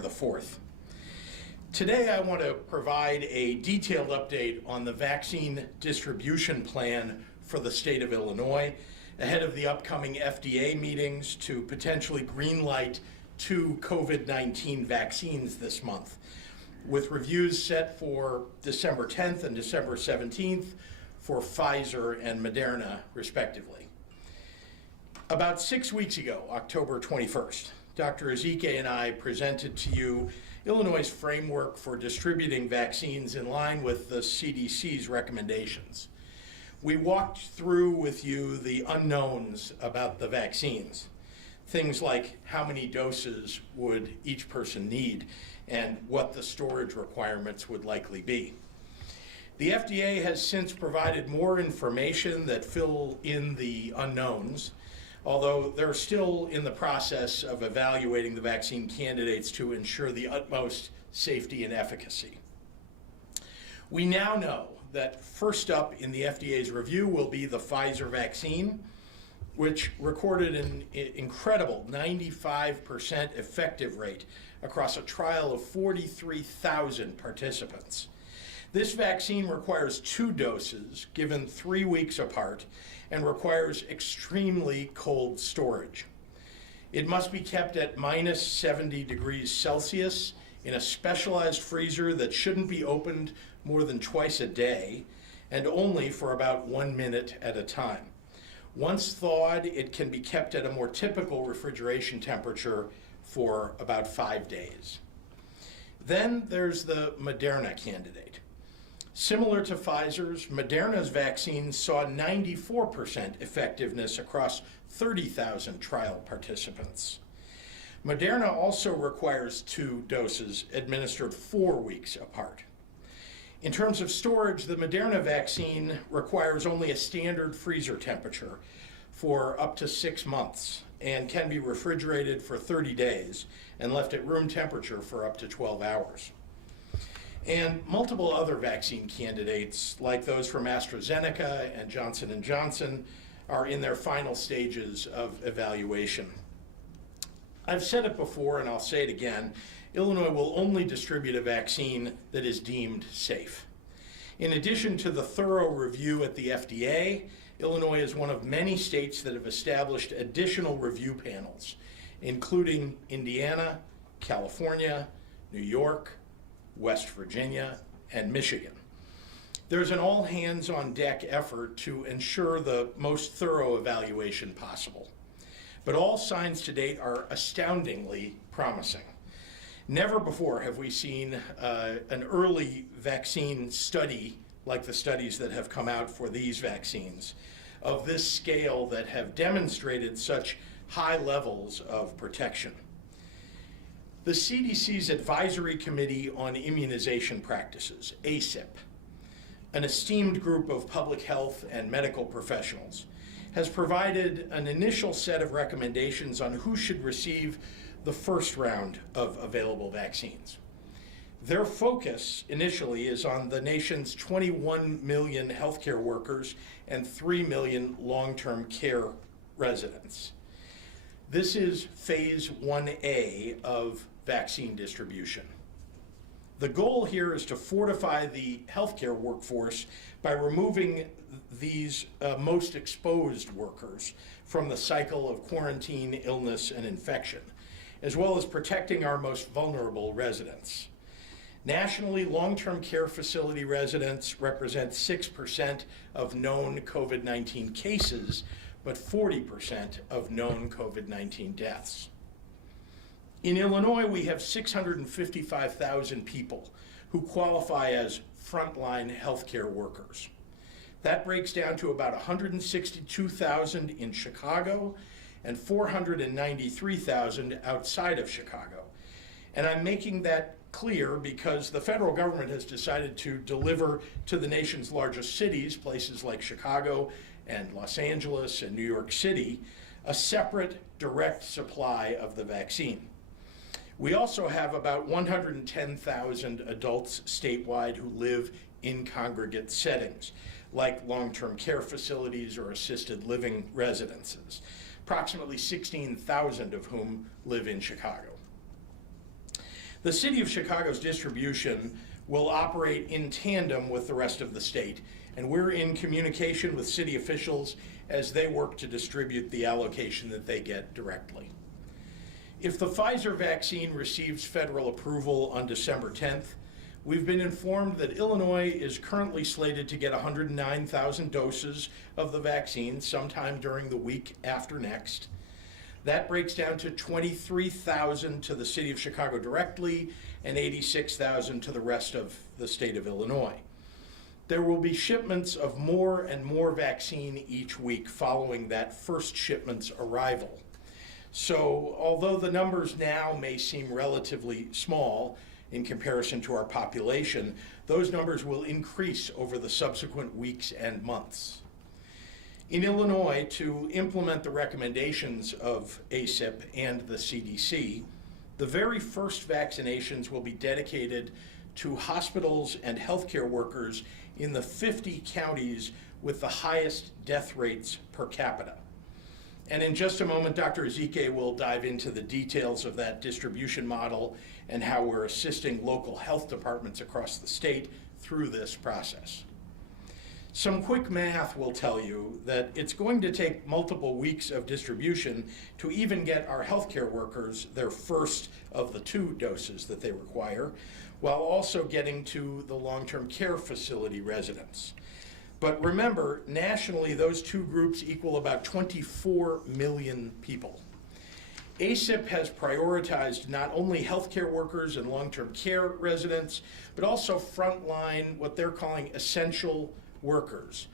the 4th. Today I want to provide a detailed update on the vaccine distribution plan for the state of Illinois ahead of the upcoming FDA meetings to potentially greenlight 2 COVID-19 vaccines this month, with reviews set for December 10th and December 17th for Pfizer and Moderna, respectively. About 6 weeks ago, October 21st, Dr. Ezike and I presented to you Illinois' framework for distributing vaccines in line with the CDC's recommendations. We walked through with you the unknowns about the vaccines, things like how many doses would each person need and what the storage requirements would likely be. The FDA has since provided more information that fill in the unknowns, although they're still in the process of evaluating the vaccine candidates to ensure the utmost safety and efficacy. We now know that first up in the FDA's review will be the Pfizer vaccine, which recorded an incredible 95% effective rate across a trial of 43,000 participants. This vaccine requires 2 doses given 3 weeks apart and requires extremely cold storage. It must be kept at minus 70 degrees Celsius in a specialized freezer that shouldn't be opened more than twice a day and only for about 1 minute at a time. Once thawed, it can be kept at a more typical refrigeration temperature for about 5 days. Then there's the Moderna candidate. Similar to Pfizer's, Moderna's vaccine saw 94% effectiveness across 30,000 trial participants. Moderna also requires 2 doses administered 4 weeks apart. In terms of storage, the Moderna vaccine requires only a standard freezer temperature for up to 6 months and can be refrigerated for 30 days and left at room temperature for up to 12 hours. And multiple other vaccine candidates, like those from AstraZeneca and Johnson & Johnson, are in their final stages of evaluation. I've said it before and I'll say it again, Illinois will only distribute a vaccine that is deemed safe. In addition to the thorough review at the FDA, Illinois is one of many states that have established additional review panels, including Indiana, California, New York, West Virginia, and Michigan. There's an all-hands-on-deck effort to ensure the most thorough evaluation possible. But all signs to date are astoundingly promising. Never before have we seen an early vaccine study like the studies that have come out for these vaccines of this scale that have demonstrated such high levels of protection. The CDC's Advisory Committee on Immunization Practices, ACIP, an esteemed group of public health and medical professionals, has provided an initial set of recommendations on who should receive the first round of available vaccines. Their focus initially is on the nation's 21 million healthcare workers and 3 million long-term care residents. This is phase 1A of vaccine distribution. The goal here is to fortify the healthcare workforce by removing these most exposed workers from the cycle of quarantine, illness, and infection, as well as protecting our most vulnerable residents. Nationally, long-term care facility residents represent 6% of known COVID-19 cases, but 40% of known COVID-19 deaths. In Illinois, we have 655,000 people who qualify as frontline healthcare workers. That breaks down to about 162,000 in Chicago and 493,000 outside of Chicago. And I'm making that clear because the federal government has decided to deliver to the nation's largest cities, places like Chicago and Los Angeles and New York City, a separate direct supply of the vaccine. We also have about 110,000 adults statewide who live in congregate settings, like long-term care facilities or assisted living residences, approximately 16,000 of whom live in Chicago. The City of Chicago's distribution will operate in tandem with the rest of the state, and we're in communication with city officials as they work to distribute the allocation that they get directly. If the Pfizer vaccine receives federal approval on December 10th, we've been informed that Illinois is currently slated to get 109,000 doses of the vaccine sometime during the week after next. That breaks down to 23,000 to the City of Chicago directly and 86,000 to the rest of the state of Illinois. There will be shipments of more and more vaccine each week following that first shipment's arrival. So although the numbers now may seem relatively small in comparison to our population, those numbers will increase over the subsequent weeks and months. In Illinois, to implement the recommendations of ACIP and the CDC, the very first vaccinations will be dedicated to hospitals and healthcare workers in the 50 counties with the highest death rates per capita. And in just a moment, Dr. Ezike will dive into the details of that distribution model and how we're assisting local health departments across the state through this process. Some quick math will tell you that it's going to take multiple weeks of distribution to even get our healthcare workers their first of the 2 doses that they require, while also getting to the long-term care facility residents. But remember, nationally, those 2 groups equal about 24 million people. ACIP has prioritized not only healthcare workers and long-term care residents, but also frontline, what they're calling essential workers,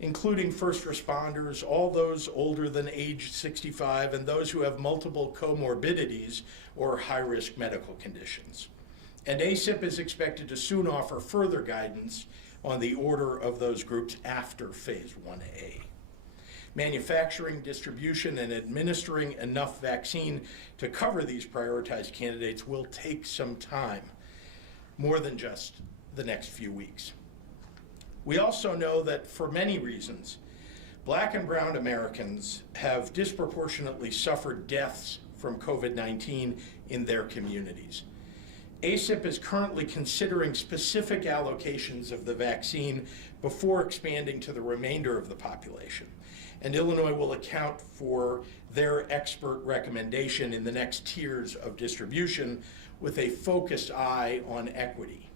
including first responders, all those older than age 65, and those who have multiple comorbidities or high-risk medical conditions. And ACIP is expected to soon offer further guidance on the order of those groups after Phase 1A. Manufacturing, distribution, and administering enough vaccine to cover these prioritized candidates will take some time, more than just the next few weeks. We also know that for many reasons, Black and brown Americans have disproportionately suffered deaths from COVID-19 in their communities. ACIP is currently considering specific allocations of the vaccine before expanding to the remainder of the population. And Illinois will account for their expert recommendation in the next tiers of distribution with a focused eye on equity.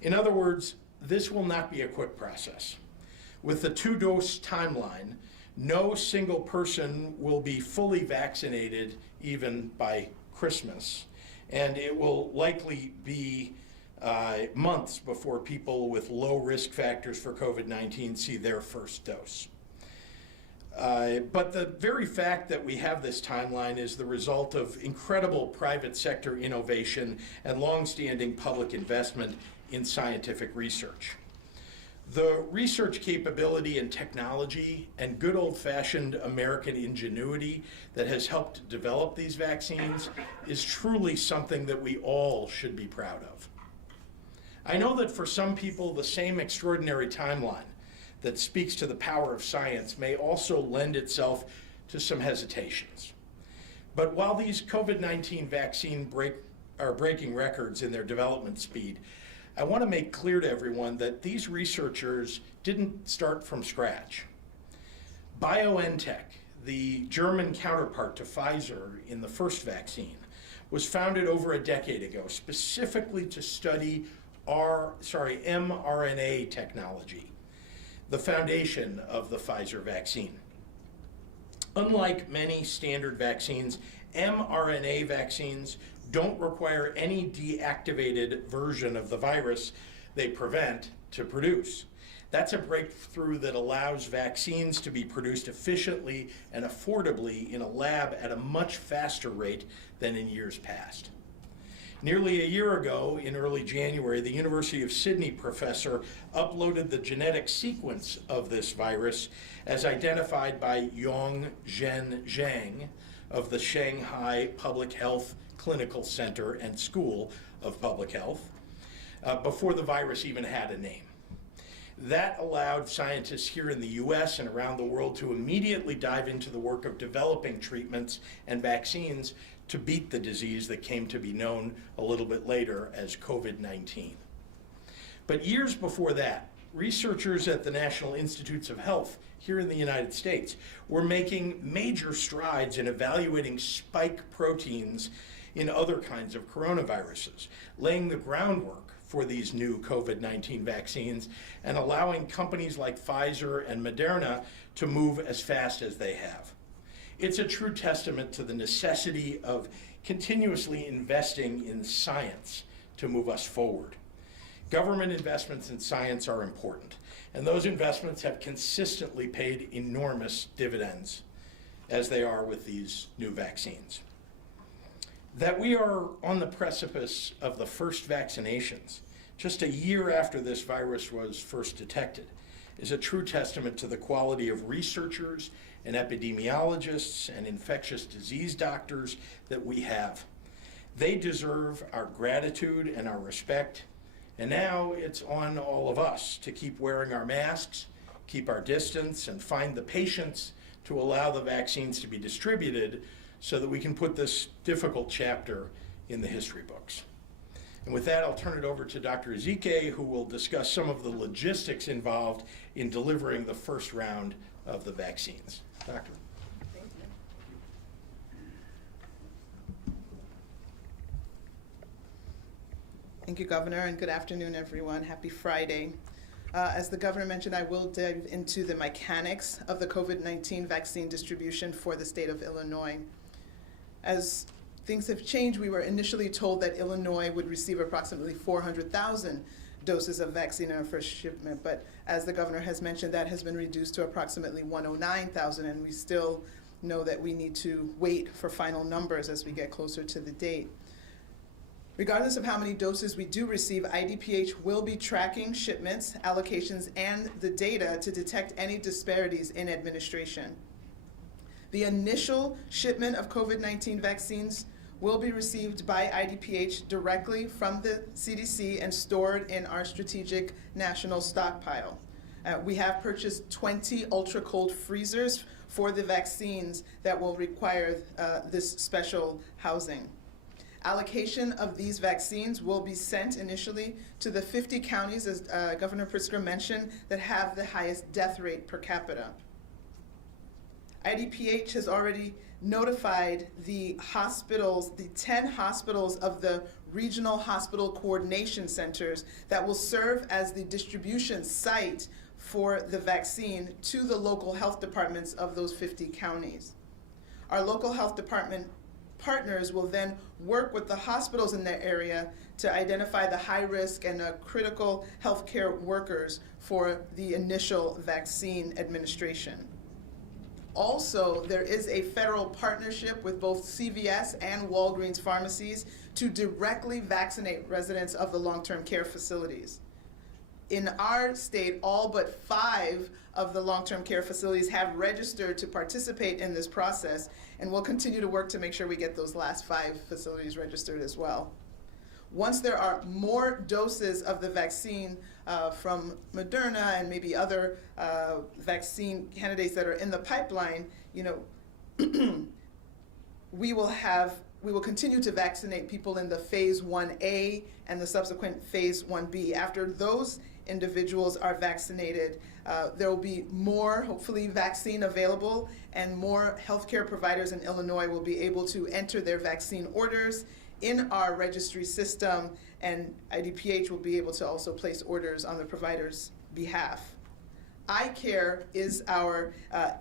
In other words, this will not be a quick process. With the 2-dose timeline, no single person will be fully vaccinated even by Christmas, and it will likely be months before people with low risk factors for COVID-19 see their first dose. But the very fact that we have this timeline is the result of incredible private sector innovation and longstanding public investment in scientific research. The research capability and technology and good old-fashioned American ingenuity that has helped develop these vaccines is truly something that we all should be proud of. I know that for some people, the same extraordinary timeline that speaks to the power of science may also lend itself to some hesitations. But while these COVID-19 vaccines are breaking records in their development speed, I want to make clear to everyone that these researchers didn't start from scratch. BioNTech, the German counterpart to Pfizer in the first vaccine, was founded over a decade ago specifically to study mRNA technology, the foundation of the Pfizer vaccine. Unlike many standard vaccines, mRNA vaccines don't require any deactivated version of the virus they prevent to produce. That's a breakthrough that allows vaccines to be produced efficiently and affordably in a lab at a much faster rate than in years past. Nearly a year ago, in early January, the University of Sydney professor uploaded the genetic sequence of this virus as identified by Yongzhen Zhang of the Shanghai Public Health Clinical Center and School of Public Health, before the virus even had a name. That allowed scientists here in the US and around the world to immediately dive into the work of developing treatments and vaccines to beat the disease that came to be known a little bit later as COVID-19. But years before that, researchers at the National Institutes of Health here in the United States were making major strides in evaluating spike proteins in other kinds of coronaviruses, laying the groundwork for these new COVID-19 vaccines and allowing companies like Pfizer and Moderna to move as fast as they have. It's a true testament to the necessity of continuously investing in science to move us forward. Government investments in science are important, and those investments have consistently paid enormous dividends, as they are with these new vaccines. That we are on the precipice of the first vaccinations, just a year after this virus was first detected, is a true testament to the quality of researchers and epidemiologists and infectious disease doctors that we have. They deserve our gratitude and our respect, and now it's on all of us to keep wearing our masks, keep our distance, and find the patience to allow the vaccines to be distributed so that we can put this difficult chapter in the history books. And with that, I'll turn it over to Dr. Ezike, who will discuss some of the logistics involved in delivering the first round of the vaccines. Doctor. Thank you. Thank you, Governor, and good afternoon, everyone. Happy Friday. As the Governor mentioned, I will dive into the mechanics of the COVID-19 vaccine distribution for the state of Illinois. As things have changed, we were initially told that Illinois would receive approximately 400,000 doses of vaccine in our first shipment, but as the Governor has mentioned, that has been reduced to approximately 109,000, and we still know that we need to wait for final numbers as we get closer to the date. Regardless of how many doses we do receive, IDPH will be tracking shipments, allocations, and the data to detect any disparities in administration. The initial shipment of COVID-19 vaccines will be received by IDPH directly from the CDC and stored in our strategic national stockpile. We have purchased 20 ultra-cold freezers for the vaccines that will require this special housing. Allocation of these vaccines will be sent initially to the 50 counties, as Governor Pritzker mentioned, that have the highest death rate per capita. IDPH has already notified the hospitals, the 10 hospitals of the regional hospital coordination centers that will serve as the distribution site for the vaccine to the local health departments of those 50 counties. Our local health department partners will then work with the hospitals in their area to identify the high risk and critical healthcare workers for the initial vaccine administration. Also, there is a federal partnership with both CVS and Walgreens pharmacies to directly vaccinate residents of the long-term care facilities. In our state, all but 5 of the long-term care facilities have registered to participate in this process, and we'll continue to work to make sure we get those last 5 facilities registered as well. Once there are more doses of the vaccine from Moderna and maybe other vaccine candidates that are in the pipeline, we will continue to vaccinate people in the phase 1A and the subsequent phase 1B. After those individuals are vaccinated, there will be more, hopefully, vaccine available, and more healthcare providers in Illinois will be able to enter their vaccine orders in our registry system, and IDPH will be able to also place orders on the provider's behalf. iCare is our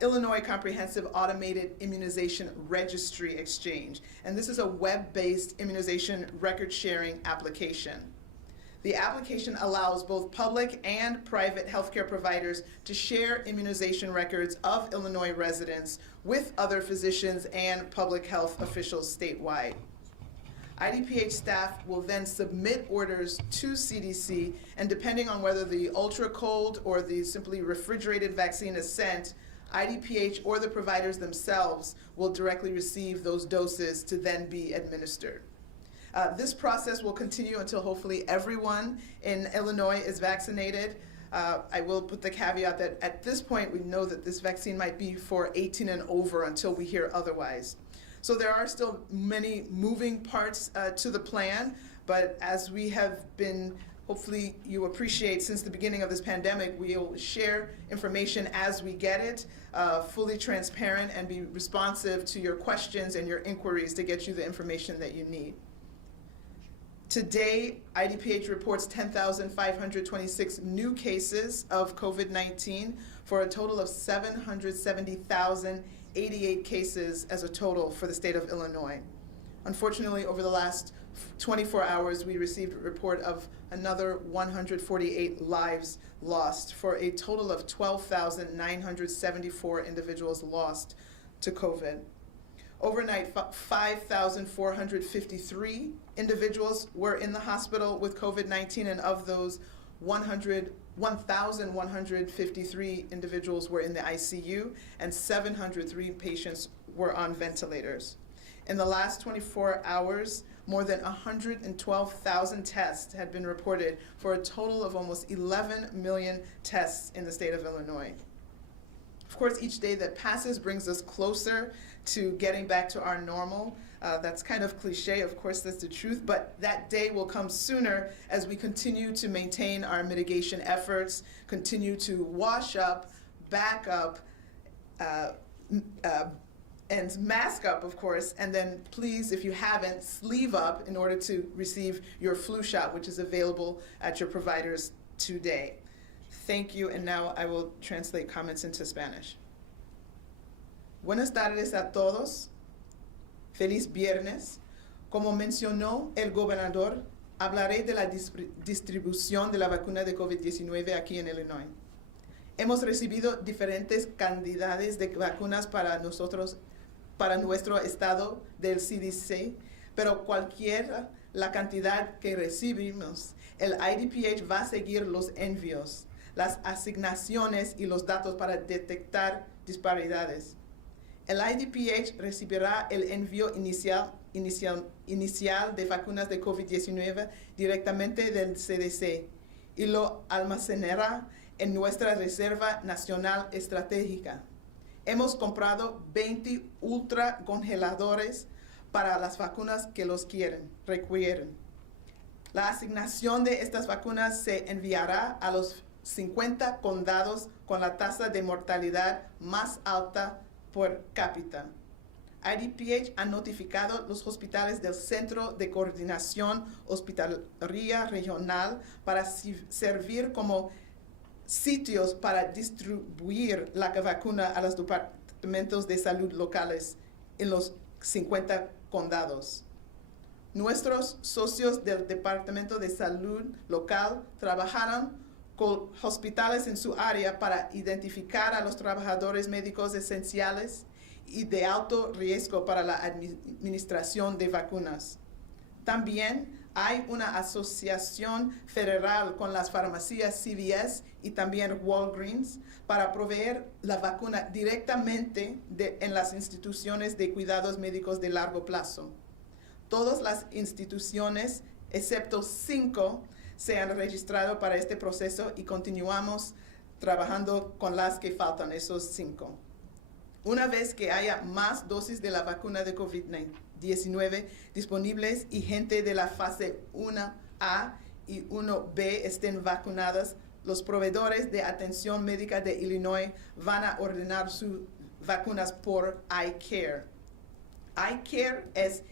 Illinois Comprehensive Automated Immunization Registry Exchange, and this is a web-based immunization record-sharing application. The application allows both public and private healthcare providers to share immunization records of Illinois residents with other physicians and public health officials statewide. IDPH staff will then submit orders to CDC, and depending on whether the ultra-cold or the simply refrigerated vaccine is sent, IDPH or the providers themselves will directly receive those doses to then be administered. This process will continue until hopefully everyone in Illinois is vaccinated. I will put the caveat that at this point, we know that this vaccine might be for 18 and over until we hear otherwise. So there are still many moving parts to the plan, but as we have been, hopefully you appreciate, since the beginning of this pandemic, we'll share information as we get it, fully transparent, and be responsive to your questions and your inquiries to get you the information that you need. Today, IDPH reports 10,526 new cases of COVID-19 for a total of 770,088 cases as a total for the state of Illinois. Unfortunately, over the last 24 hours, we received a report of another 148 lives lost for a total of 12,974 individuals lost to COVID. Overnight, 5,453 individuals were in the hospital with COVID-19, and of those, 1,153 individuals were in the ICU, and 703 patients were on ventilators. In the last 24 hours, more than 112,000 tests had been reported for a total of almost 11 million tests in the state of Illinois. Of course, each day that passes brings us closer to getting back to our normal. That's kind of cliche, of course, that's the truth, but that day will come sooner as we continue to maintain our mitigation efforts, continue to wash up, back up, and mask up, of course, and then please, if you haven't, sleeve up in order to receive your flu shot, which is available at your providers today. Thank you, and now I will translate comments into Spanish. Buenas tardes a todos. Feliz viernes. Como mencionó el gobernador, hablaré de la distribución de la vacuna de COVID-19 aquí en Illinois. Hemos recibido diferentes cantidades de vacunas para nuestro estado del CDC, pero cualquiera la cantidad que recibimos, el IDPH va a seguir los envíos, las asignaciones y los datos para detectar disparidades. El IDPH recibirá el envío inicial de vacunas de COVID-19 directamente del CDC y lo almacenará en nuestra Reserva Nacional Estratégica. Hemos comprado 20 ultracongeladores para las vacunas que los requieren. La asignación de estas vacunas se enviará a los 50 condados con la tasa de mortalidad más alta por cápita. IDPH ha notificado los hospitales del Centro de Coordinación Hospitalaria Regional para servir como sitios para distribuir la vacuna a los departamentos de salud locales en los 50 condados. Nuestros socios del Departamento de Salud local trabajaron con hospitales en su área para identificar a los trabajadores médicos esenciales y de alto riesgo para la administración de vacunas. También hay una asociación federal con las farmacias CVS y también Walgreens para proveer la vacuna directamente en las instituciones de cuidados médicos de largo plazo. Todas las instituciones, excepto 5, se han registrado para este proceso y continuamos trabajando con las que faltan, esos 5. Una vez que haya más dosis de la vacuna de COVID-19 disponibles y gente de la fase 1A y 1B estén vacunadas, los proveedores de atención médica de Illinois van a ordenar sus vacunas por iCare. iCare es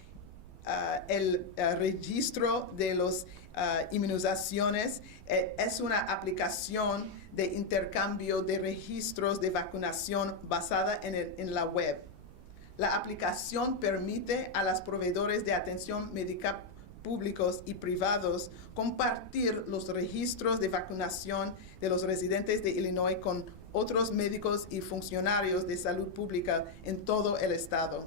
el registro de las inmunizaciones. Es una aplicación de intercambio de registros de vacunación basada en la web. La aplicación permite a los proveedores de atención médica públicos y privados compartir los registros de vacunación de los residentes de Illinois con otros médicos y funcionarios de salud pública en todo el estado.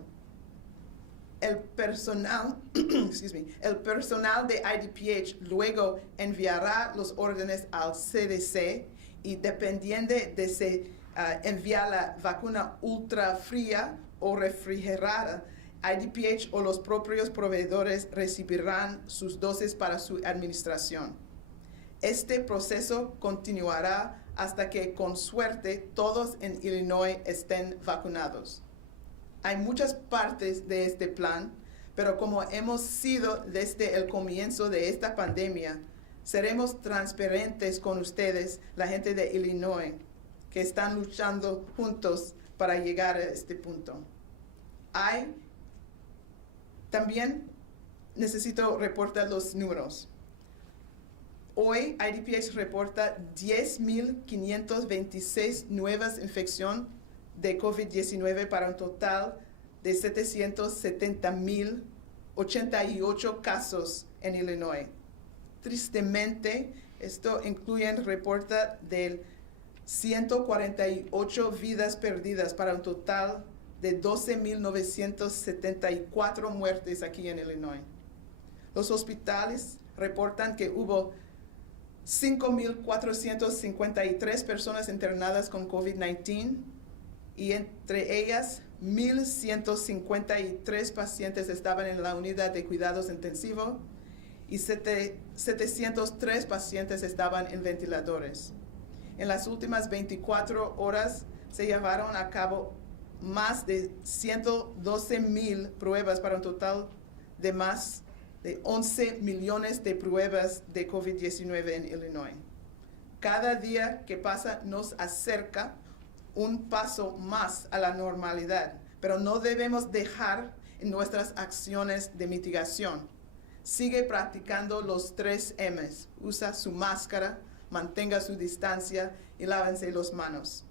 El personal de IDPH luego enviará los órdenes al CDC y dependiendo de si envía la vacuna ultra fría o refrigerada, IDPH o los propios proveedores recibirán sus dosis para su administración. Este proceso continuará hasta que, con suerte, todos en Illinois estén vacunados. Hay muchas partes de este plan, pero como hemos sido desde el comienzo de esta pandemia, seremos transparentes con ustedes, la gente de Illinois, que están luchando juntos para llegar a este punto. También necesito reportar los números. Hoy, IDPH reporta 10,526 nuevas infecciones de COVID-19 para un total de 770,088 casos en Illinois. Tristemente, esto incluye el reporte de 148 vidas perdidas para un total de 12,974 muertes aquí en Illinois. Los hospitales reportan que hubo 5,453 personas internadas con COVID-19 y entre ellas 1,153 pacientes estaban en la unidad de cuidados intensivos y 703 pacientes estaban en ventiladores. En las últimas 24 horas se llevaron a cabo más de 112,000 pruebas para un total de más de 11 millones de pruebas de COVID-19 en Illinois. Cada día que pasa nos acerca un paso más a la normalidad, pero no debemos dejar en nuestras acciones de mitigación. Sigue practicando los 3 M's. Usa su máscara, mantenga su distancia y lávense las manos.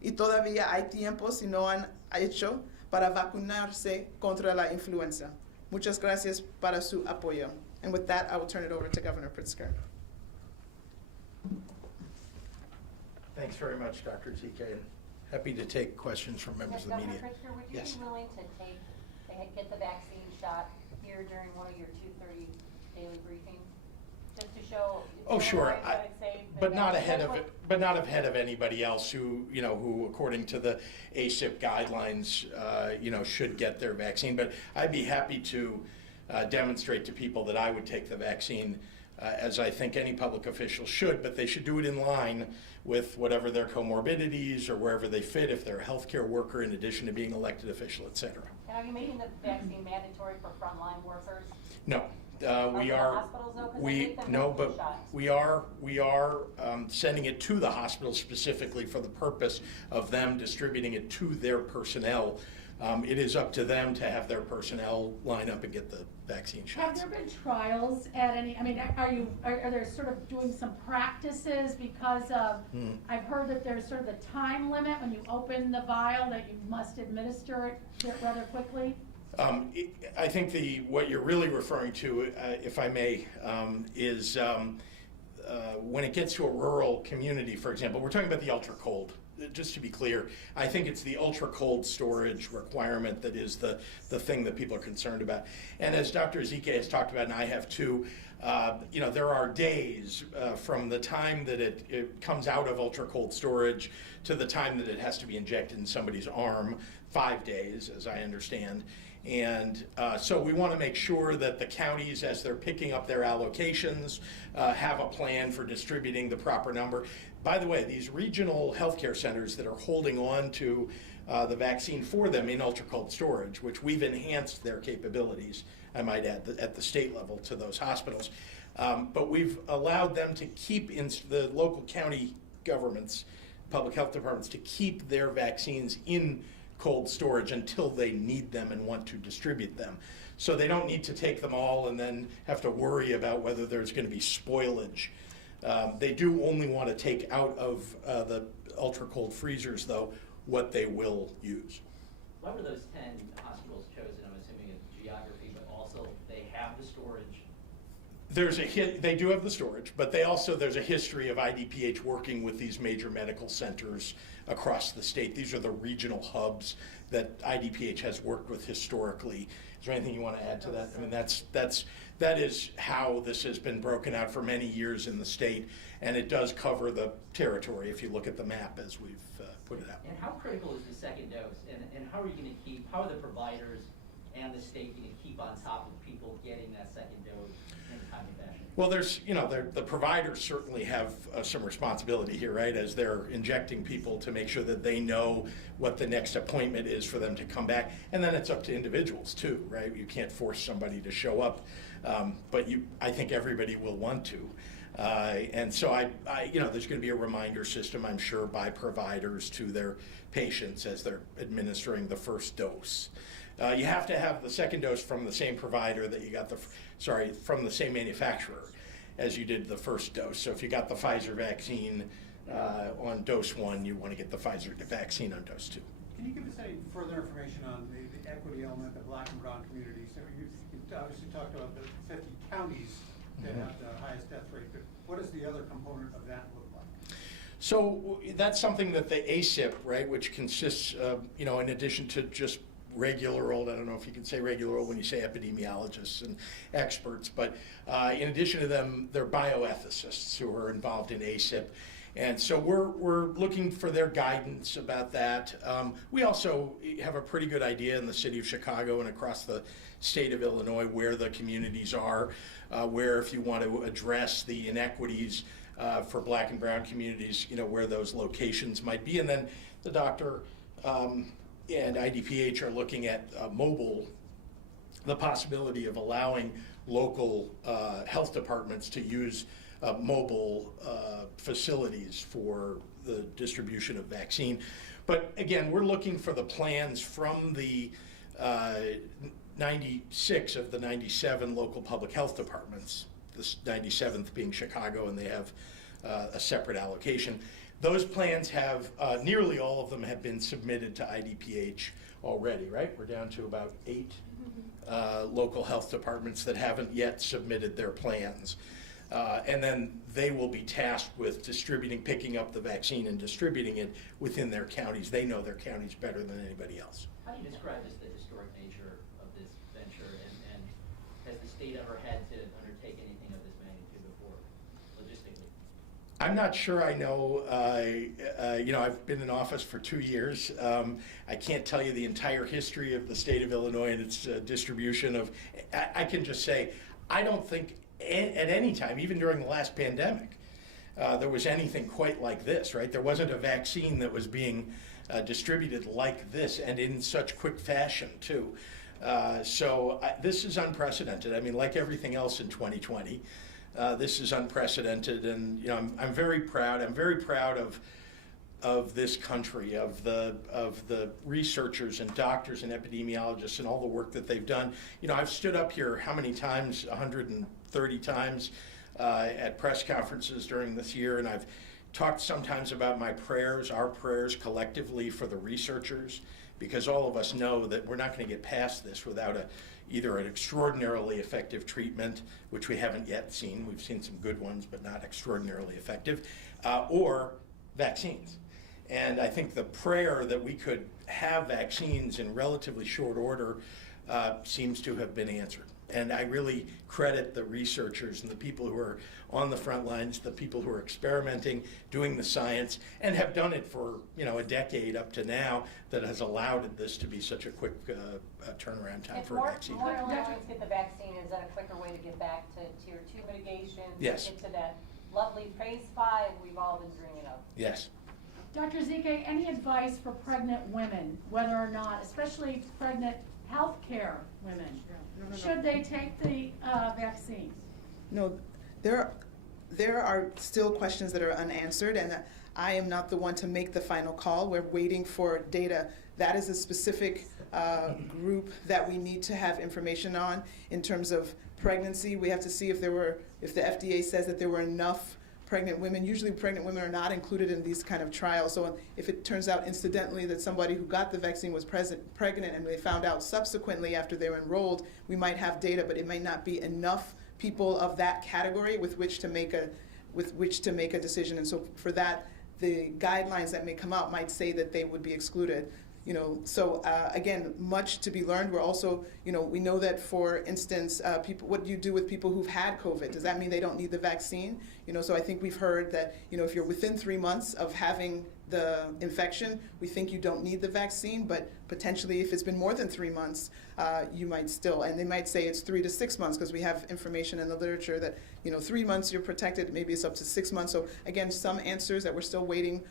Y todavía hay tiempo, si no han hecho, para vacunarse contra la influenza. Muchas gracias para su apoyo. And with that, I will turn it over to Governor Pritzker. Thanks very much, Dr. ZK. Happy to take questions from members of the media. Governor Pritzker, would you Yes. be willing to get the vaccine shot here during one of your 2:30 daily briefings? Just to show. Oh, sure. that it's safe, But and not that's ahead of what- it, but not ahead of anybody else who, who according to the ACIP guidelines, should get their vaccine. But I'd be happy to demonstrate to people that I would take the vaccine, as I think any public official should, but they should do it in line with whatever their comorbidities or wherever they fit, if they're a healthcare worker in addition to being elected official, et cetera. And are you making the vaccine mandatory for frontline workers? No, we Are the are. hospitals though? 'Cause they make them multiple shots. We are sending it to the hospitals specifically for the purpose of them distributing it to their personnel. It is up to them to have their personnel line up and get the vaccine Have shots. there been trials at any, are there sort of doing some practices because of, I've heard that there's sort of a time limit when you open the vial that you must administer it rather quickly? I think what you're really referring to, if I may, is when it gets to a rural community, for example, we're talking about the ultra cold. Just to be clear, I think it's the ultra cold storage requirement that is the thing that people are concerned about. And as Dr. ZK has talked about, and I have too, there are days from the time that it comes out of ultra cold storage to the time that it has to be injected in somebody's arm, 5 days, as I understand. And so we want to make sure that the counties, as they're picking up their allocations, have a plan for distributing the proper number. By the way, these regional healthcare centers that are holding on to the vaccine for them in ultra-cold storage, which we've enhanced their capabilities, I might add, at the state level to those hospitals. But we've allowed them to keep in the local county governments, public health departments, to keep their vaccines in cold storage until they need them and want to distribute them. So they don't need to take them all and then have to worry about whether there's going to be spoilage. They do only want to take out of the ultra-cold freezers, though, what they will use. Why were those 10 hospitals chosen? I'm assuming it's geography, but also they have the storage. They do have the storage, but there's a history of IDPH working with these major medical centers across the state. These are the regional hubs that IDPH has worked with historically. Is there anything you want to add to that? I mean, that is how this has been broken out for many years in the state, and it does cover the territory if you look at the map as we've put it out. And how critical is the second dose? And how are the providers and the state going to keep on top of people getting that second dose in a timely fashion? Well, there's, the providers certainly have some responsibility here, right? As they're injecting people to make sure that they know what the next appointment is for them to come back. And then it's up to individuals too, right? You can't force somebody to show up, but I think everybody will want to. And so there's going to be a reminder system, I'm sure, by providers to their patients as they're administering the first dose. You have to have the second dose from the same provider that you got from the same manufacturer as you did the first dose. So if you got the Pfizer vaccine on dose 1, you want to get the Pfizer vaccine on dose 2. Can you give us any further information on the equity element, the Black and brown communities? So you obviously talked about the 50 counties that have the highest death rate, but what does the other component of that look like? So that's something that the ACIP, right, which consists of, in addition to just regular old, I don't know if you can say regular old when you say epidemiologists and experts, but in addition to them, they're bioethicists who are involved in ACIP. And so we're looking for their guidance about that. We also have a pretty good idea in the city of Chicago and across the state of Illinois where the communities are, where if you want to address the inequities for Black and brown communities, where those locations might be. And then the doctor and IDPH are looking at the possibility of allowing local health departments to use mobile facilities for the distribution of vaccine. But again, we're looking for the plans from the 96 of the 97 local public health departments, the 97th being Chicago, and they have a separate allocation. Those plans have, nearly all of them have been submitted to IDPH already, right? We're down to about 8 local health departments that haven't yet submitted their plans. And then they will be tasked with picking up the vaccine and distributing it within their counties. They know their counties better than anybody else. How do you describe this, the historic nature of this venture, and has the state ever had to undertake anything of this magnitude before, logistically? I'm not sure I know. I've been in office for 2 years. I can't tell you the entire history of the state of Illinois and its distribution of. I can just say, I don't think at any time, even during the last pandemic, there was anything quite like this, right? There wasn't a vaccine that was being distributed like this and in such quick fashion, too. So this is unprecedented. I mean, like everything else in 2020, this is unprecedented, and I'm very proud. I'm very proud of this country, of the researchers and doctors and epidemiologists and all the work that they've done. I've stood up here how many times? 130 times at press conferences during this year, and I've talked sometimes about our prayers collectively for the researchers, because all of us know that we're not going to get past this without either an extraordinarily effective treatment, which we haven't yet seen. We've seen some good ones, but not extraordinarily effective, or vaccines. And I think the prayer that we could have vaccines in relatively short order seems to have been answered. And I really credit the researchers and the people who are on the front lines, the people who are experimenting, doing the science, and have done it for a decade up to now, that has allowed this to be such a quick turnaround time for a vaccine. If more Illinoisans get the vaccine, is that a quicker way to get back to Tier 2 mitigation? Yes. Get to that lovely Phase 5 we've all been dreaming of? Yes. Dr. Zike, any advice for pregnant women, whether or not, especially pregnant healthcare women, should they take the vaccine? No, there are still questions that are unanswered, and I am not the one to make the final call. We're waiting for data. That is a specific group that we need to have information on in terms of pregnancy. We have to see if the FDA says that there were enough pregnant women. Usually pregnant women are not included in these kind of trials. So if it turns out incidentally that somebody who got the vaccine was pregnant and they found out subsequently after they were enrolled, we might have data, but it might not be enough people of that category with which to make a decision. And so for that, the guidelines that may come out might say that they would be excluded. So again, much to be learned. We're also, we know that, for instance, what do you do with people who've had COVID? Does that mean they don't need the vaccine? So I think we've heard that, if you're within 3 months of having the infection, we think you don't need the vaccine, but potentially if it's been more than 3 months, you might still, and they might say it's 3 to 6 months, because we have information in the literature that, 3 months you're protected, maybe it's up to 6 months. So again, some answers that we're still waiting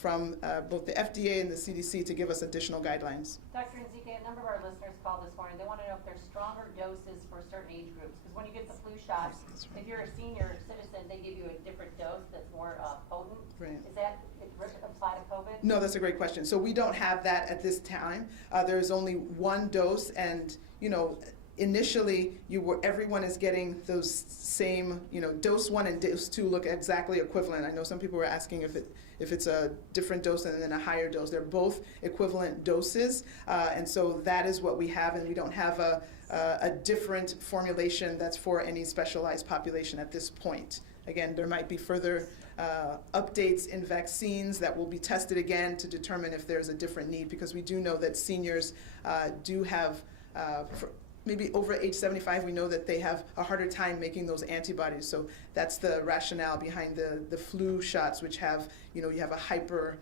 from both the FDA and the CDC to give us additional guidelines. Dr. Nzike, a number of our listeners called this morning. They want to know if there's stronger doses for certain age groups. Because when you get the flu shot, if you're a senior citizen, they give you a different dose that's more potent. Right. Is that apply to COVID? No, that's a great question. So we don't have that at this time. There's only one dose, and initially everyone is getting those same, dose 1 and dose 2 look exactly equivalent. I know some people were asking if it's a different dose and then a higher dose. They're both equivalent doses, and so that is what we have, and we don't have a different formulation that's for any specialized population at this point. Again, there might be further updates in vaccines that will be tested again to determine if there's a different need, because we do know that seniors do have, maybe over age 75, we know that they have a harder time making those antibodies. So that's the rationale behind the flu shots, which have, you have a hyper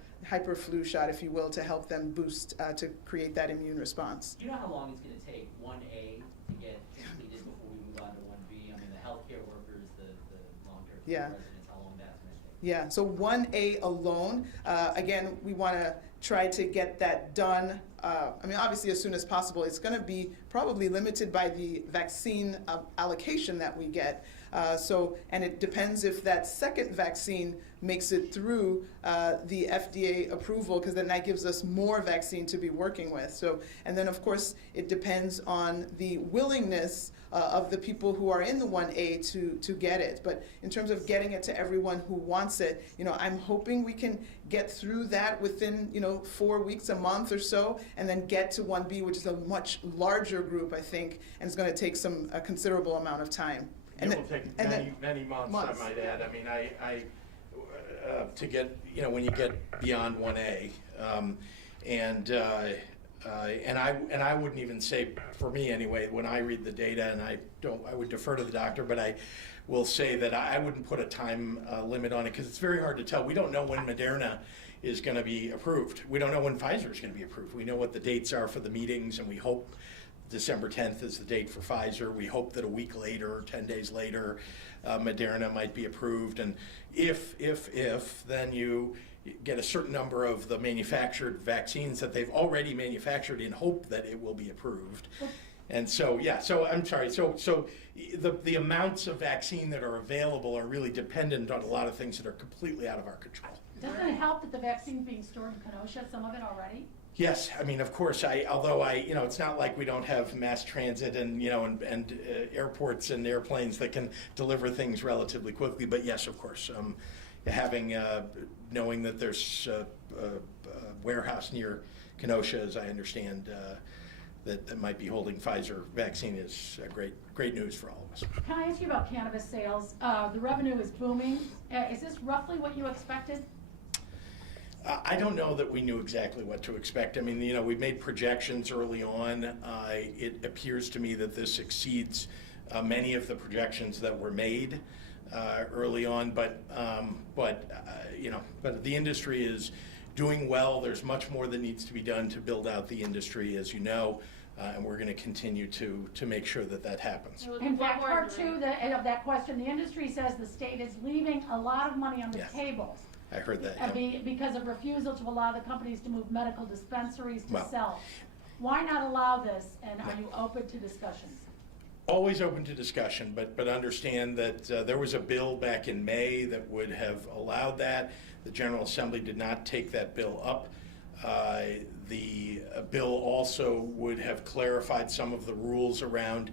flu shot, if you will, to help them boost, to create that immune response. Do you know how long it's going to take 1A to get completed before we move on to 1B? I mean, the healthcare workers, the long-term care Yeah. residents, how long that's going to take? Yeah, so 1A alone, again, we want to try to get that done, obviously as soon as possible. It's going to be probably limited by the vaccine allocation that we get. And it depends if that second vaccine makes it through the FDA approval, because then that gives us more vaccine to be working with. So, and then of course, it depends on the willingness of the people who are in the 1A to get it. But in terms of getting it to everyone who wants it, I'm hoping we can get through that within, 4 weeks, a month or so, and then get to 1B, which is a much larger group, I think, and it's going to take a considerable amount of time. It will take many months, I might add. I mean, to get, when you get beyond 1A, and I wouldn't even say, for me anyway, when I read the data, and I would defer to the doctor, but I will say that I wouldn't put a time limit on it, because it's very hard to tell. We don't know when Moderna is going to be approved. We don't know when Pfizer is going to be approved. We know what the dates are for the meetings, and we hope December 10th is the date for Pfizer. We hope that a week later, or 10 days later, Moderna might be approved. And if then you get a certain number of the manufactured vaccines that they've already manufactured in hope that it will be approved. And so, I'm sorry, so the amounts of vaccine that are available are really dependent on a lot of things that are completely out of our control. Doesn't it help that the vaccine's being stored in Kenosha, some of it already? Yes, of course, although it's not like we don't have mass transit and, and airports and airplanes that can deliver things relatively quickly, but yes, of course, knowing that there's a warehouse near Kenosha, as I understand, that might be holding Pfizer vaccine is great news for all of us. Can I ask you about cannabis sales? The revenue is booming. Is this roughly what you expected? I don't know that we knew exactly what to expect. We made projections early on. It appears to me that this exceeds many of the projections that were made early on, but the industry is doing well. There's much more that needs to be done to build out the industry, as you know, and we're going to continue to make sure that happens. In fact, part two of that question, the industry says the state is leaving a lot of money on the table. I heard that. Because of refusal to allow the companies to move medical dispensaries to sell. Why not allow this, and are you open to discussions? Always open to discussion, but understand that there was a bill back in May that would have allowed that. The General Assembly did not take that bill up. The bill also would have clarified some of the rules around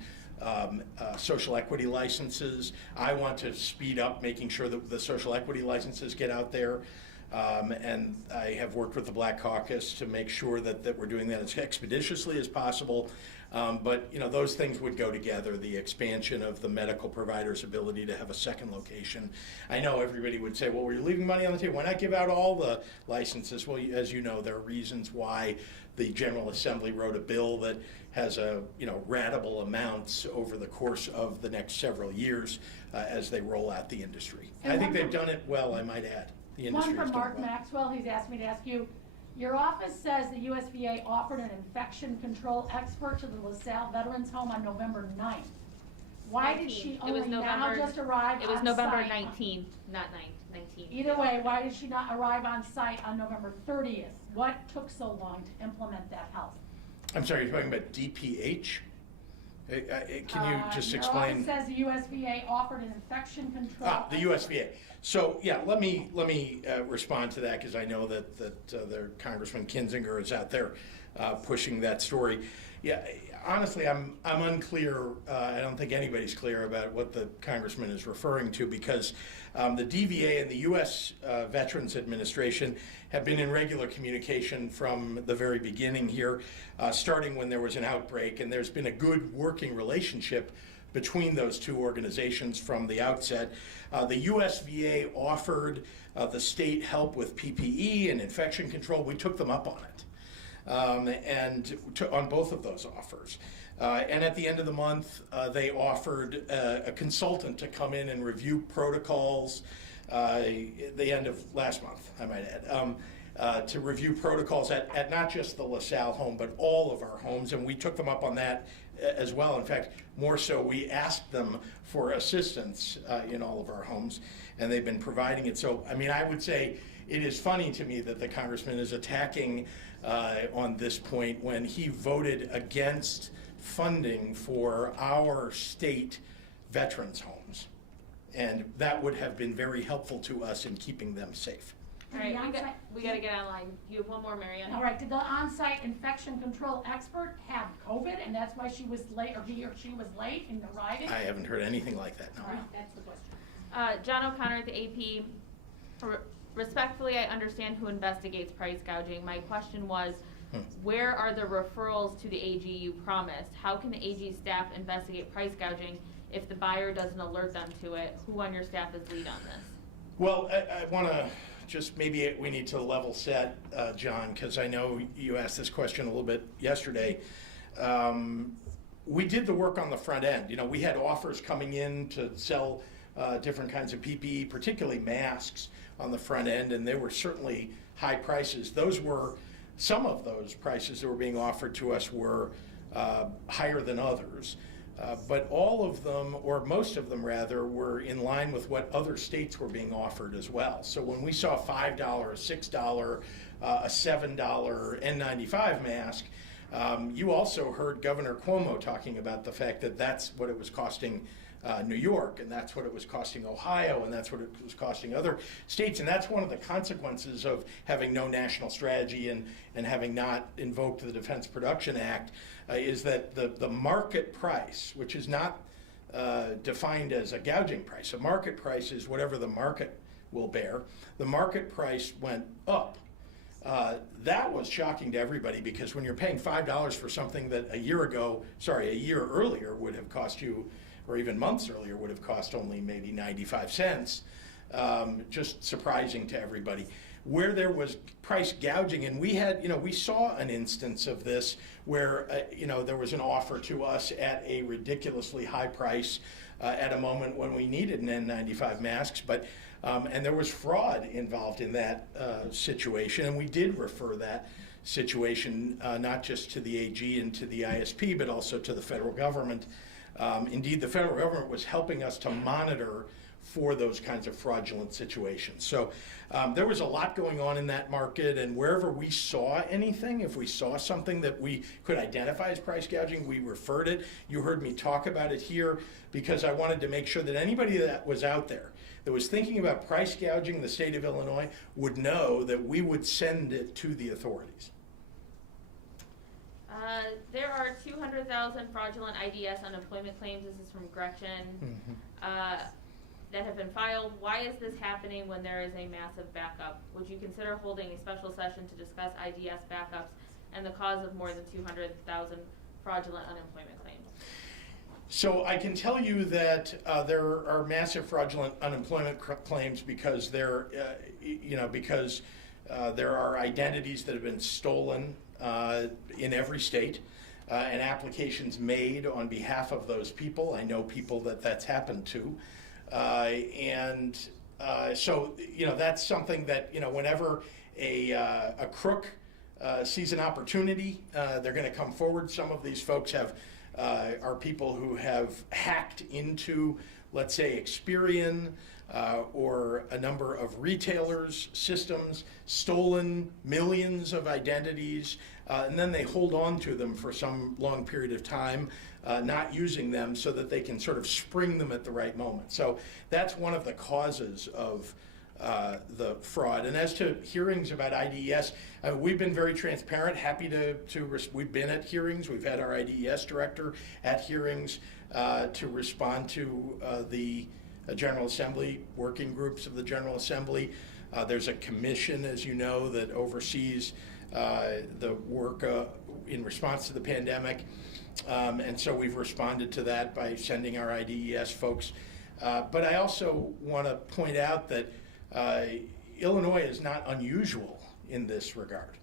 social equity licenses. I want to speed up making sure that the social equity licenses get out there. And I have worked with the Black Caucus to make sure that we're doing that as expeditiously as possible. But those things would go together, the expansion of the medical provider's ability to have a second location. I know everybody would say, well, you're leaving money on the table. Why not give out all the licenses? Well, as you know, there are reasons why the General Assembly wrote a bill that has ratable amounts over the course of the next several years as they roll out the industry. I think they've done it well, I might add. the industry One is from doing Mark well. Maxwell, he's asked me to ask you, your office says the USVA offered an infection control expert to the LaSalle Veterans Home on November 9th. Why did she 19th. It was only now November- just arrive It was on November site? 19th, not 9th, 19th. Either way, why did she not arrive on site on November 30th? What took so long to implement that health? I'm sorry, you're talking about DPH? Can you just explain? Your office says the USVA offered an infection control. The USVA. So, yeah, let me respond to that, because I know that the Congressman Kinzinger is out there pushing that story. Yeah, honestly, I'm unclear. I don't think anybody's clear about what the Congressman is referring to, because the DVA and the U.S. Veterans Administration have been in regular communication from the very beginning here, starting when there was an outbreak, and there's been a good working relationship between those two organizations from the outset. The USVA offered the state help with PPE and infection control. We took them up on it. On both of those offers. And at the end of the month, they offered a consultant to come in and review protocols, the end of last month, I might add, to review protocols at not just the LaSalle home, but all of our homes, and we took them up on that as well. In fact, more so, we asked them for assistance in all of our homes, and they've been providing it. So, I mean, I would say it is funny to me that the Congressman is attacking on this point when he voted against funding for our state veterans homes. And that would have been very helpful to us in keeping them safe. All right, we got to get online. You have one more, Marianne. All right, did the on-site infection control expert have COVID, and that's why she was late, or he or she was late in arriving? I haven't heard anything like that, no. All right, that's the question. John O'Connor at the AP. Respectfully, I understand who investigates price gouging. My question was, where are the referrals to the AG you promised? How can the AG staff investigate price gouging if the buyer doesn't alert them to it? Who on your staff is lead on this? Well, I want to just, maybe we need to level set, John, because I know you asked this question a little bit yesterday. We did the work on the front end. You know, we had offers coming in to sell different kinds of PPE, particularly masks, on the front end, and they were certainly high prices. Some of those prices that were being offered to us were higher than others. But all of them, or most of them rather, were in line with what other states were being offered as well. So when we saw $5, $6, a $7 N95 mask, you also heard Governor Cuomo talking about the fact that that's what it was costing New York, and that's what it was costing Ohio, and that's what it was costing other states. And that's one of the consequences of having no national strategy and having not invoked the Defense Production Act, is that the market price, which is not defined as a gouging price. A market price is whatever the market will bear. The market price went up. That was shocking to everybody, because when you're paying $5 for something that a year earlier would have cost you, or even months earlier would have cost only maybe 95 cents, just surprising to everybody. Where there was price gouging, and we saw an instance of this where, there was an offer to us at a ridiculously high price at a moment when we needed an N95 masks, and there was fraud involved in that situation, and we did refer that situation not just to the AG and to the ISP, but also to the federal government. Indeed, the federal government was helping us to monitor for those kinds of fraudulent situations. So there was a lot going on in that market, and wherever we saw anything, if we saw something that we could identify as price gouging, we referred it. You heard me talk about it here because I wanted to make sure that anybody that was out there that was thinking about price gouging the state of Illinois would know that we would send it to the authorities. There are 200,000 fraudulent IDS unemployment claims. This is from Gretchen. That have been filed. Why is this happening when there is a massive backup? Would you consider holding a special session to discuss IDS backups and the cause of more than 200,000 fraudulent unemployment claims? So I can tell you that there are massive fraudulent unemployment claims because there are identities that have been stolen in every state, and applications made on behalf of those people. I know people that that's happened to, and So, that's something that, whenever a crook sees an opportunity, they're going to come forward. Some of these folks are people who have hacked into, let's say, Experian or a number of retailers' systems, stolen millions of identities, and then they hold on to them for some long period of time, not using them so that they can sort of spring them at the right moment. So that's one of the causes of the fraud. And as to hearings about IDES, we've been very transparent, happy we've been at hearings. We've had our IDES director at hearings to respond to the General Assembly, working groups of the General Assembly. There's a commission, as you know, that oversees the work in response to the pandemic. And so we've responded to that by sending our IDES folks. But I also want to point out that Illinois is not unusual in this regard,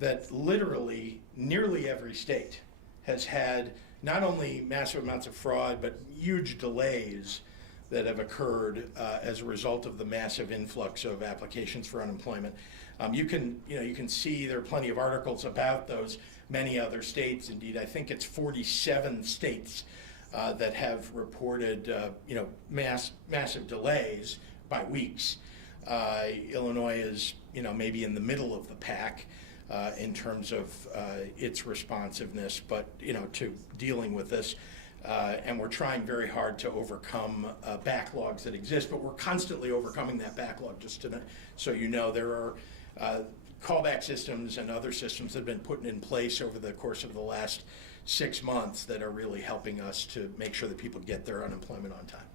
that literally nearly every state has had not only massive amounts of fraud, but huge delays that have occurred as a result of the massive influx of applications for unemployment. You can see there are plenty of articles about those many other states. Indeed, I think it's 47 states that have reported massive delays by weeks. Illinois is maybe in the middle of the pack in terms of its responsiveness, but to dealing with this. And we're trying very hard to overcome backlogs that exist, but we're constantly overcoming that backlog. So there are callback systems and other systems that have been put in place over the course of the last 6 months that are really helping us to make sure that people get their unemployment on time.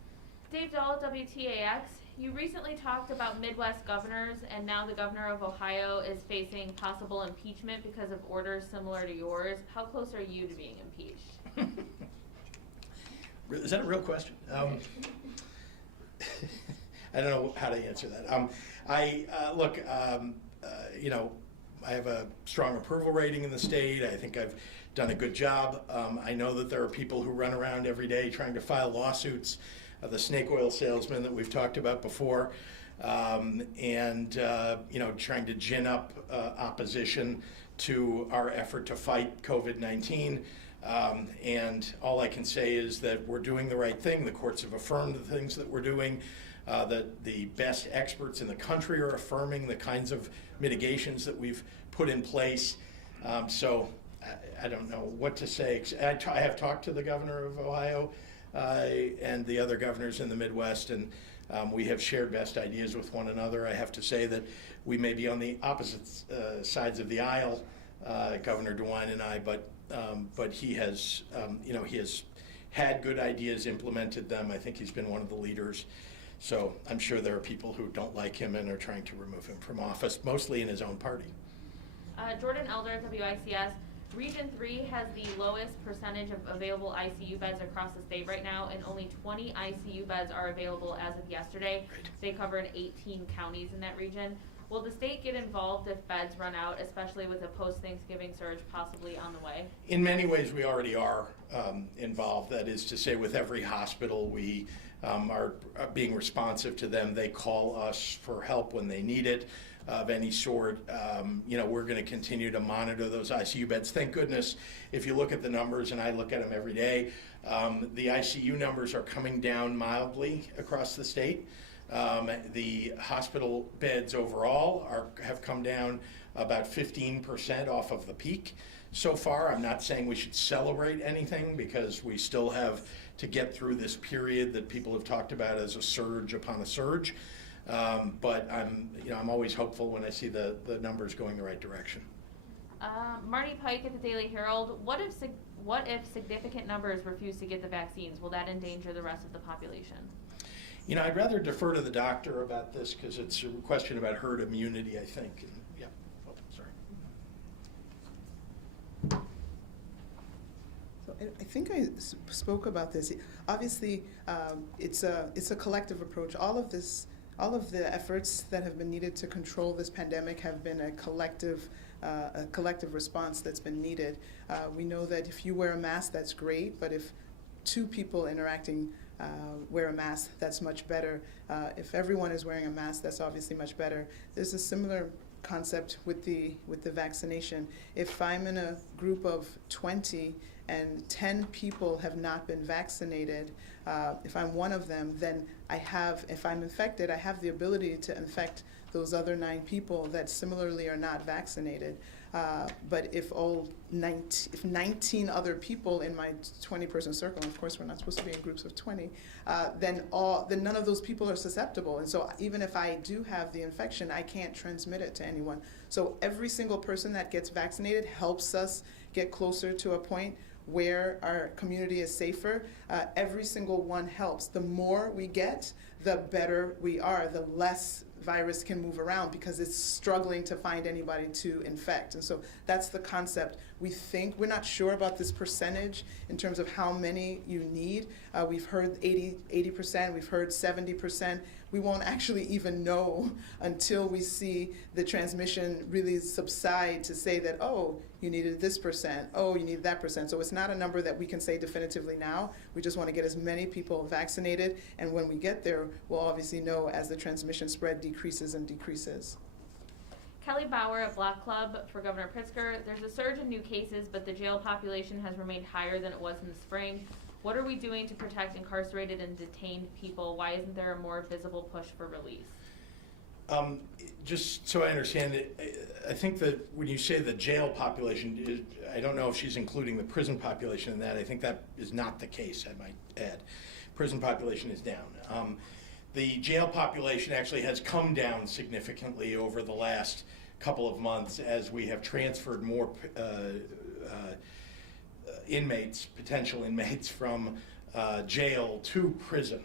Dave Dahl, WTAX. You recently talked about Midwest governors, and now the governor of Ohio is facing possible impeachment because of orders similar to yours. How close are you to being impeached? Is that a real question? I don't know how to answer that. I have a strong approval rating in the state. I think I've done a good job. I know that there are people who run around every day trying to file lawsuits, the snake oil salesman that we've talked about before, and trying to gin up opposition to our effort to fight COVID-19. And all I can say is that we're doing the right thing. The courts have affirmed the things that we're doing. That the best experts in the country are affirming the kinds of mitigations that we've put in place. So I don't know what to say. I have talked to the governor of Ohio and the other governors in the Midwest, and we have shared best ideas with one another. I have to say that we may be on the opposite sides of the aisle, Governor DeWine and I, but he has, he has had good ideas, implemented them. I think he's been one of the leaders. So I'm sure there are people who don't like him and are trying to remove him from office, mostly in his own party. Jordan Elder, WICS. Region 3 has the lowest percentage of available ICU beds across the state right now, and only 20 ICU beds are available as of yesterday. Right. They covered 18 counties in that region. Will the state get involved if beds run out, especially with a post-Thanksgiving surge possibly on the way? In many ways, we already are involved. That is to say, with every hospital, we are being responsive to them. They call us for help when they need it of any sort. We're going to continue to monitor those ICU beds. Thank goodness, if you look at the numbers, and I look at them every day, the ICU numbers are coming down mildly across the state. The hospital beds overall have come down about 15% off of the peak so far. I'm not saying we should celebrate anything because we still have to get through this period that people have talked about as a surge upon a surge. But I'm always hopeful when I see the numbers going the right direction. Marty Pike at the Daily Herald. What if significant numbers refuse to get the vaccines? Will that endanger the rest of the population? I'd rather defer to the doctor about this because it's a question about herd immunity, I think. And, yeah. Oh, sorry. So I think I spoke about this. Obviously, it's a collective approach. All of the efforts that have been needed to control this pandemic have been a collective response that's been needed. We know that if you wear a mask, that's great, but if two people interacting wear a mask, that's much better. If everyone is wearing a mask, that's obviously much better. There's a similar concept with the vaccination. If I'm in a group of 20 and 10 people have not been vaccinated, if I'm one of them, then if I'm infected, I have the ability to infect those other 9 people that similarly are not vaccinated. But if 19 other people in my 20-person circle, and of course we're not supposed to be in groups of 20, then none of those people are susceptible. And so even if I do have the infection, I can't transmit it to anyone. So every single person that gets vaccinated helps us get closer to a point where our community is safer. Every single one helps. The more we get, the better we are, the less virus can move around because it's struggling to find anybody to infect. And so that's the concept. We're not sure about this percentage in terms of how many you need. We've heard 80%, we've heard 70%. We won't actually even know until we see the transmission really subside to say that, oh, you needed this percent, oh, you need that percent. So it's not a number that we can say definitively now. We just want to get as many people vaccinated, and when we get there, we'll obviously know as the transmission spread decreases and decreases. Kelly Bauer at Block Club for Governor Pritzker. There's a surge in new cases, but the jail population has remained higher than it was in the spring. What are we doing to protect incarcerated and detained people? Why isn't there a more visible push for release? Just so I understand it, I think that when you say the jail population, I don't know if she's including the prison population in that. I think that is not the case, I might add. Prison population is down. The jail population actually has come down significantly over the last couple of months as we have transferred more potential inmates from jail to prison.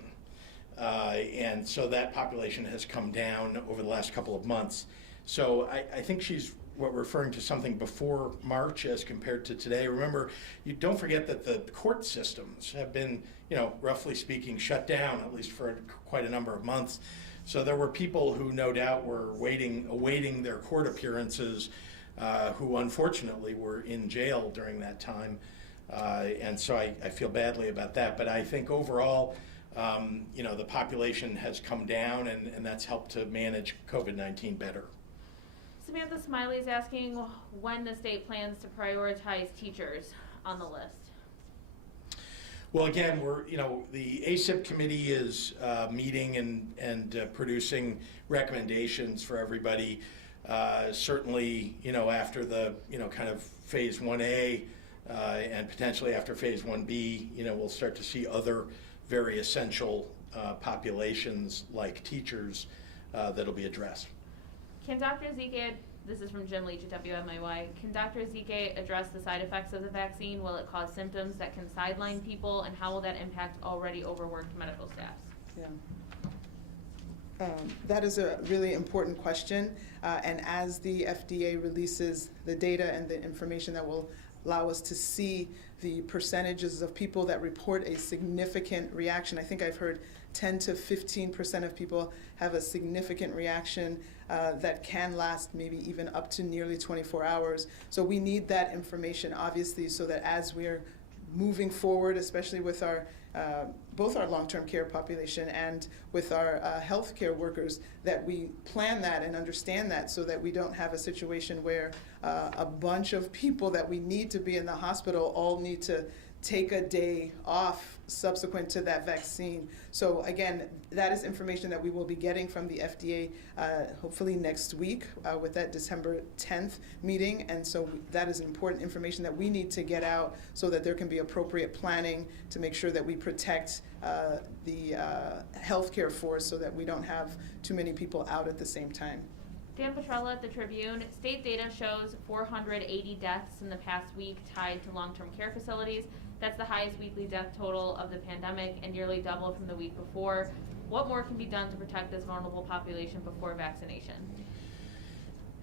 And so that population has come down over the last couple of months. So I think she's referring to something before March as compared to today. Remember, you don't forget that the court systems have been, roughly speaking, shut down, at least for quite a number of months. So there were people who no doubt were awaiting their court appearances, who unfortunately were in jail during that time. And so I feel badly about that. But I think overall, the population has come down, and that's helped to manage COVID-19 better. Samantha Smiley is asking when the state plans to prioritize teachers on the list. Well, again, the ACIP committee is meeting and producing recommendations for everybody. Certainly, after the, kind of phase 1A and potentially after phase 1B, we'll start to see other very essential populations like teachers that'll be addressed. Can Dr. Zike, this is from Jim Leach at WMIY, can Dr. Zike address the side effects of the vaccine? Will it cause symptoms that can sideline people, and how will that impact already overworked medical staffs? Yeah. That is a really important question, and as the FDA releases the data and the information that will allow us to see the percentages of people that report a significant reaction. I think I've heard 10 to 15% of people have a significant reaction that can last maybe even up to nearly 24 hours. So we need that information, obviously, so that as we're moving forward, especially with our both our long-term care population and with our healthcare workers, that we plan that and understand that so that we don't have a situation where a bunch of people that we need to be in the hospital all need to take a day off subsequent to that vaccine. So again, that is information that we will be getting from the FDA hopefully next week with that December 10th meeting. And so that is important information that we need to get out so that there can be appropriate planning to make sure that we protect the healthcare force so that we don't have too many people out at the same time. Dan Petrella at the Tribune. State data shows 480 deaths in the past week tied to long-term care facilities. That's the highest weekly death total of the pandemic and nearly double from the week before. What more can be done to protect this vulnerable population before vaccination?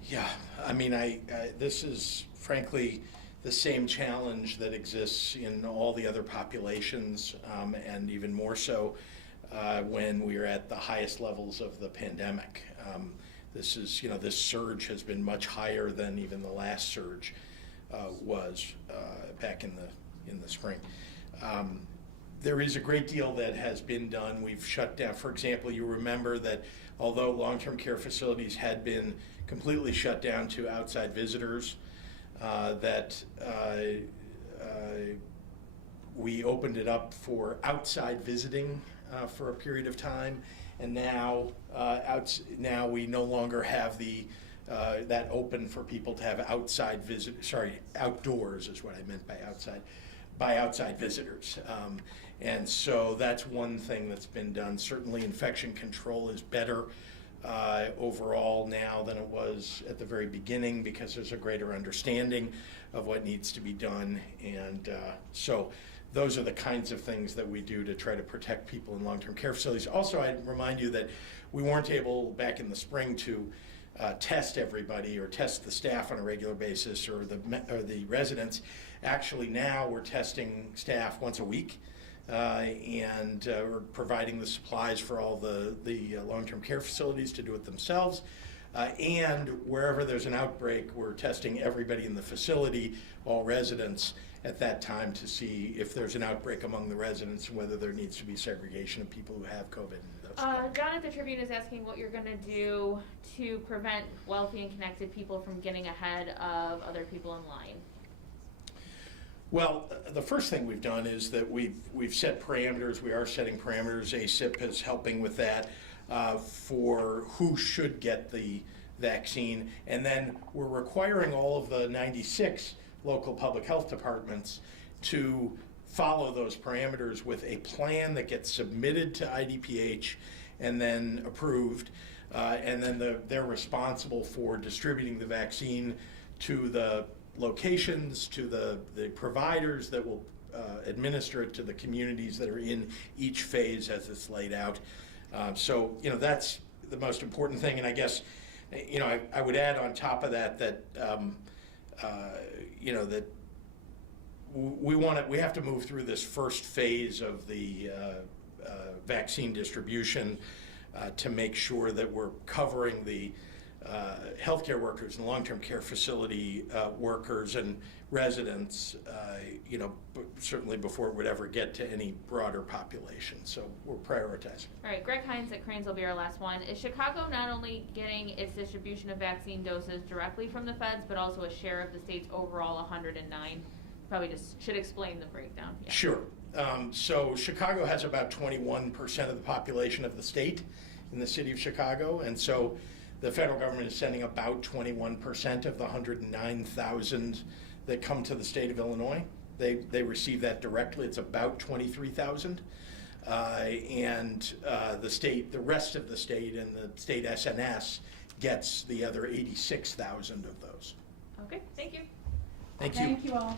Yeah, I mean, this is frankly the same challenge that exists in all the other populations, and even more so when we are at the highest levels of the pandemic. This is, this surge has been much higher than even the last surge was back in the spring. there is a great deal that has been done. We've shut down, for example, you remember that although long-term care facilities had been completely shut down to outside visitors, we opened it up for outside visiting for a period of time, and now we no longer have that open for people to have outdoors is what I meant by outside visitors. And so that's one thing that's been done. Certainly infection control is better overall now than it was at the very beginning, because there's a greater understanding of what needs to be done. And so those are the kinds of things that we do to try to protect people in long-term care facilities. Also, I'd remind you that we weren't able back in the spring to test everybody or test the staff on a regular basis or the residents. Actually, now we're testing staff once a week, and we're providing the supplies for all the long-term care facilities to do it themselves. And wherever there's an outbreak, we're testing everybody in the facility, all residents, at that time to see if there's an outbreak among the residents and whether there needs to be segregation of people who have COVID. John at the Tribune is asking what you're going to do to prevent wealthy and connected people from getting ahead of other people in line. Well, the first thing we've done is that we've set parameters. We are setting parameters. ACIP is helping with that for who should get the vaccine. And then we're requiring all of the 96 local public health departments to follow those parameters with a plan that gets submitted to IDPH and then approved. And then they're responsible for distributing the vaccine to the locations, to the providers that will administer it to the communities that are in each phase as it's laid out. So, that's the most important thing. And I guess, I would add on top of that, that we have to move through this first phase of the vaccine distribution to make sure that we're covering the healthcare workers and long-term care facility workers and residents, certainly before it would ever get to any broader population. So we're prioritizing. All right, Greg Hines at Cranes will be our last one. Is Chicago not only getting its distribution of vaccine doses directly from the feds, but also a share of the state's overall 109? Probably just should explain the breakdown. Yeah. Sure. So Chicago has about 21% of the population of the state in the city of Chicago, and so the federal government is sending about 21% of the 109,000 that come to the state of Illinois. They receive that directly. It's about 23,000. And the rest of the state and the state SNS gets the other 86,000 of those. Okay, thank you. Thank you. Thank you all.